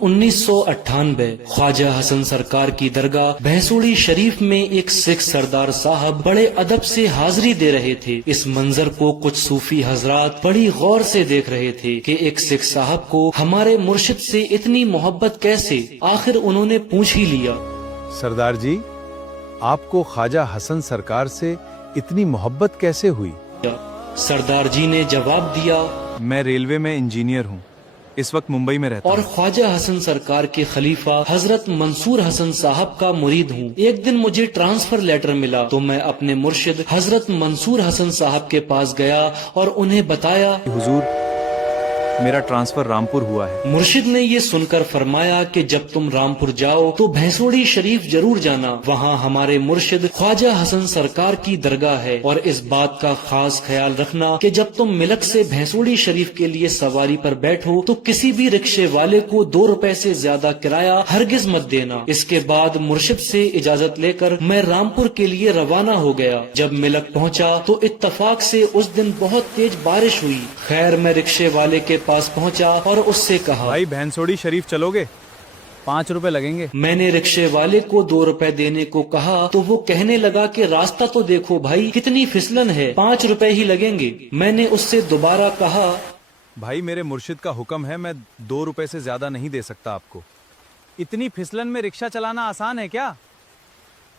सन 1998 ख्वाजा हसन सरकार की दरगाह भैंसोड़ी शरीफ में एक सिख सरदार साहब बड़े अदब से हाजिरी दे रहे थे। इस मंजर को कुछ सूफी हजरात बड़ी गौर से देख रहे थे कि एक सिख साहब को हमारे मुर्शिद से इतनी मोहब्बत कैसे। आखिर उन्होंने पूछ ही लिया, सरदार जी, आपको ख्वाजा हसन सरकार से इतनी मोहब्बत कैसे हुई? सरदार जी ने जवाब दिया, मैं रेलवे में इंजीनियर हूँ, इस वक्त मुंबई में रहता और हूँ। ख्वाजा हसन सरकार के खलीफा हजरत मंसूर हसन साहब का मुरीद हूँ। एक दिन मुझे ट्रांसफर लेटर मिला तो मैं अपने मुर्शिद हजरत मंसूर हसन साहब के पास गया और उन्हें बताया, हुजूर, मेरा ट्रांसफर रामपुर हुआ है। मुर्शिद ने ये सुनकर फरमाया कि जब तुम रामपुर जाओ तो भैंसोड़ी शरीफ जरूर जाना, वहाँ हमारे मुर्शिद ख्वाजा हसन सरकार की दरगाह है। और इस बात का खास ख्याल रखना कि जब तुम मिलक से भैंसोड़ी शरीफ के लिए सवारी पर बैठो तो किसी भी रिक्शे वाले को 2 रुपए से ज्यादा किराया हरगिज मत देना। इसके बाद मुर्शिद से इजाजत लेकर मैं रामपुर के लिए रवाना हो गया। जब मिलक पहुँचा तो इत्तफाक से उस दिन बहुत तेज बारिश हुई। खैर, मैं रिक्शे वाले के पास पहुंचा और उससे कहा, भाई भैंसोड़ी शरीफ चलोगे? 5 रुपए लगेंगे। मैंने रिक्शे वाले को 2 रुपए देने को कहा तो वो कहने लगा कि रास्ता तो देखो भाई, कितनी फिसलन है, 5 रुपए ही लगेंगे। मैंने उससे दोबारा कहा, भाई मेरे मुर्शिद का हुक्म है, मैं 2 रुपए से ज्यादा नहीं दे सकता आपको। इतनी फिसलन में रिक्शा चलाना आसान है क्या?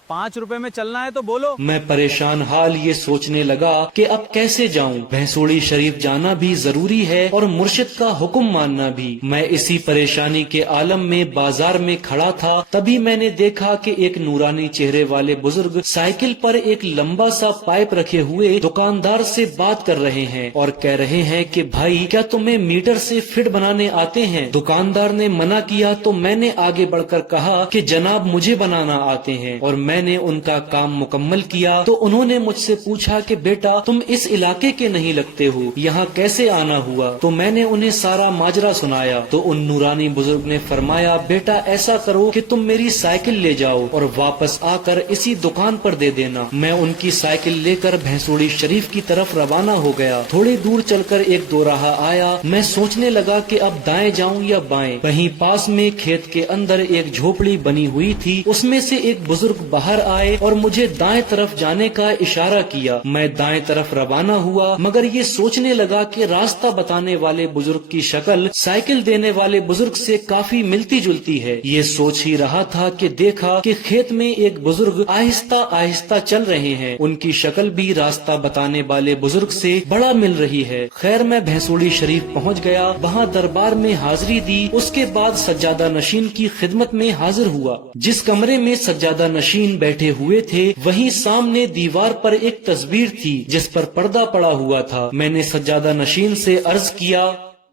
5 रुपए में चलना है तो बोलो। मैं परेशान हाल ये सोचने लगा कि अब कैसे जाऊं। भैंसोड़ी शरीफ जाना भी जरूरी है और मुर्शिद का हुक्म मानना भी। मैं इसी परेशानी के आलम में बाजार में खड़ा था, तभी मैंने देखा कि एक नूरानी चेहरे वाले बुजुर्ग साइकिल पर एक लंबा सा पाइप रखे हुए दुकानदार से बात कर रहे हैं और कह रहे हैं कि भाई, क्या तुम्हें मीटर से फिट बनाने आते हैं? दुकानदार ने मना किया तो मैंने आगे बढ़कर कहा कि जनाब, मुझे बनाना आते हैं। और मैंने उनका काम मुकम्मल किया तो उन्होंने मुझसे पूछा कि बेटा, तुम इस इलाके के नहीं लगते हो, यहाँ कैसे आना हुआ? तो मैंने उन्हें सारा माजरा सुनाया तो उन नूरानी बुजुर्ग ने फरमाया, बेटा ऐसा करो कि तुम मेरी साइकिल ले जाओ और वापस आकर इसी दुकान पर दे देना। मैं उनकी साइकिल लेकर भैंसोड़ी शरीफ की तरफ रवाना हो गया। थोड़ी दूर चलकर एक दोराहा आया। मैं सोचने लगा कि अब दाएं जाऊं या बाएं। वहीं पास में खेत के अंदर एक झोपड़ी बनी हुई थी, उसमें से एक बुजुर्ग बाहर आए और मुझे दाएं तरफ जाने का इशारा किया। मैं दाएं तरफ रवाना हुआ, मगर ये सोचने लगा कि रास्ता बताने वाले बुजुर्ग की शक्ल साइकिल देने वाले बुजुर्ग से काफी मिलती जुलती है। ये सोच ही रहा था कि देखा कि खेत में एक बुजुर्ग आहिस्ता आहिस्ता चल रहे हैं। उनकी शक्ल भी रास्ता बताने वाले बुजुर्ग से बड़ा मिल रही है। खैर, मैं भैंसोड़ी शरीफ पहुंच गया, वहां दरबार में हाजिरी दी। उसके बाद सज्जादा नशीन की खिदमत में हाजिर हुआ। जिस कमरे में सज्जादा नशीन बैठे हुए थे, वहीं सामने दीवार पर एक तस्वीर थी जिस पर पर्दा पड़ा हुआ था। मैंने सज्जादा नशीन से अर्ज किया,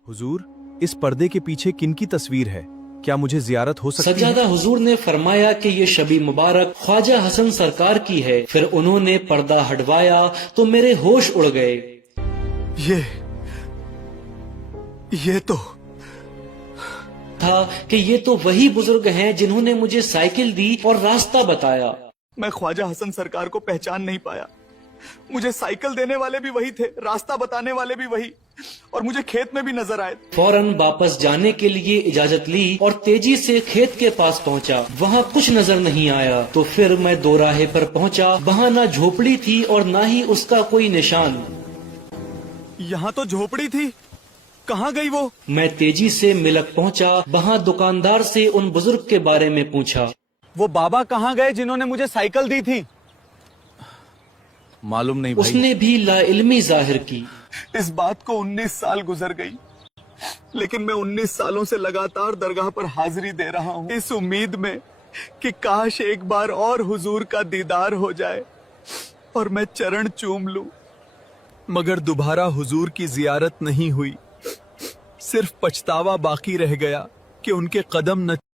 हुजूर, इस पर्दे के पीछे किन की तस्वीर है? क्या मुझे जियारत हो सकती है? सज्जादा हुजूर ने फरमाया कि ये शबी मुबारक ख्वाजा हसन सरकार की है। फिर उन्होंने पर्दा हटवाया तो मेरे होश उड़ गए। ये तो था कि ये तो वही बुजुर्ग हैं जिन्होंने मुझे साइकिल दी और रास्ता बताया। मैं ख्वाजा हसन सरकार को पहचान नहीं पाया। मुझे साइकिल देने वाले भी वही थे, रास्ता बताने वाले भी वही, और मुझे खेत में भी नजर आए। फौरन वापस जाने के लिए इजाजत ली और तेजी से खेत के पास पहुंचा। वहां कुछ नजर नहीं आया तो फिर मैं दोराहे पर पहुंचा। वहां ना झोपड़ी थी और ना ही उसका कोई निशान। यहाँ तो झोपड़ी थी, कहाँ गई वो? मैं तेजी से मिलक पहुंचा। वहां दुकानदार से उन बुजुर्ग के बारे में पूछा। वो बाबा कहाँ गए जिन्होंने मुझे साइकिल दी थी? मालूम नहीं भाई। उसने भी लाइल्मी जाहिर की। इस बात को 19 साल गुजर गई, लेकिन मैं 19 सालों से लगातार दरगाह पर हाजिरी दे रहा हूँ, इस उम्मीद में कि काश एक बार और हुजूर का दीदार हो जाए और मैं चरण चूम लूं। मगर दोबारा हुजूर की जियारत नहीं हुई। सिर्फ पछतावा बाकी रह गया कि उनके कदम न